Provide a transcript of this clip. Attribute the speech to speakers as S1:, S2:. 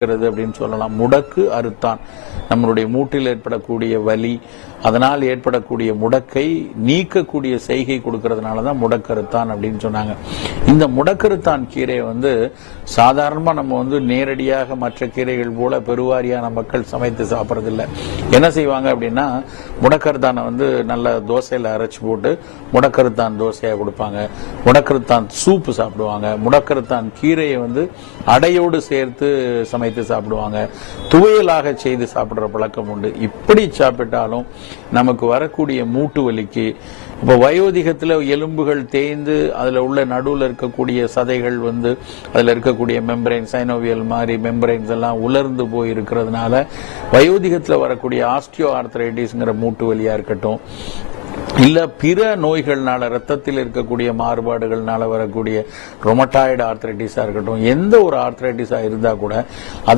S1: இருக்கிறது அப்படின்னு சொல்லலாம். முடக்கு அறுத்தான். நம்மளுடைய மூட்டில் ஏற்படக்கூடிய வலி அதனால் ஏற்படக்கூடிய முடக்கை நீக்கக்கூடிய செய்கை கொடுக்கறதுனால தான் முடக்கருத்தான் அப்படின்னு சொன்னாங்க. இந்த முடக்கருத்தான் கீரையை வந்து சாதாரணமா நம்ம வந்து நேரடியாக மற்ற கீரைகள் போல பெருவாரியான மக்கள் சமைத்து சாப்பிட்றதில்ல. என்ன செய்வாங்க அப்படின்னா முடக்கருத்தானை வந்து நல்ல தோசையில அரைச்சு போட்டு முடக்கருத்தான் தோசையாக கொடுப்பாங்க. முடக்கருத்தான் சூப்பு சாப்பிடுவாங்க. முடக்கருத்தான் கீரையை வந்து அடையோடு சேர்த்து சமைத்து சாப்பிடுவாங்க. துவையலாக செய்து சாப்பிட்ற பழக்கம் உண்டு. இப்படி சாப்பிட்டாலும் நமக்கு வரக்கூடிய மூட்டு வலிக்கு இப்போ வயோதிகத்தில் எலும்புகள் தேய்ந்து அதில் உள்ள நடுவில் இருக்கக்கூடிய சதைகள் வந்து அதில் இருக்கக்கூடிய மெம்பரைன் சைனோவியல் மாதிரி மெம்பரைன்ஸ் எல்லாம் உலர்ந்து போய் இருக்கிறதுனால வரக்கூடிய ஆஸ்டியோ ஆர்த்தரைட்டிஸ்ங்கிற மூட்டு வலியாக இருக்கட்டும் இல்ல பிற நோய்கள்னால ரத்தத்தில் இருக்கக்கூடிய மாறுபாடுகள்னால வரக்கூடிய ரொமட்டாய்டு ஆர்த்ரைட்டிஸாக இருக்கட்டும் எந்த ஒரு ஆர்த்ரைட்டிஸாக இருந்தா கூட அதை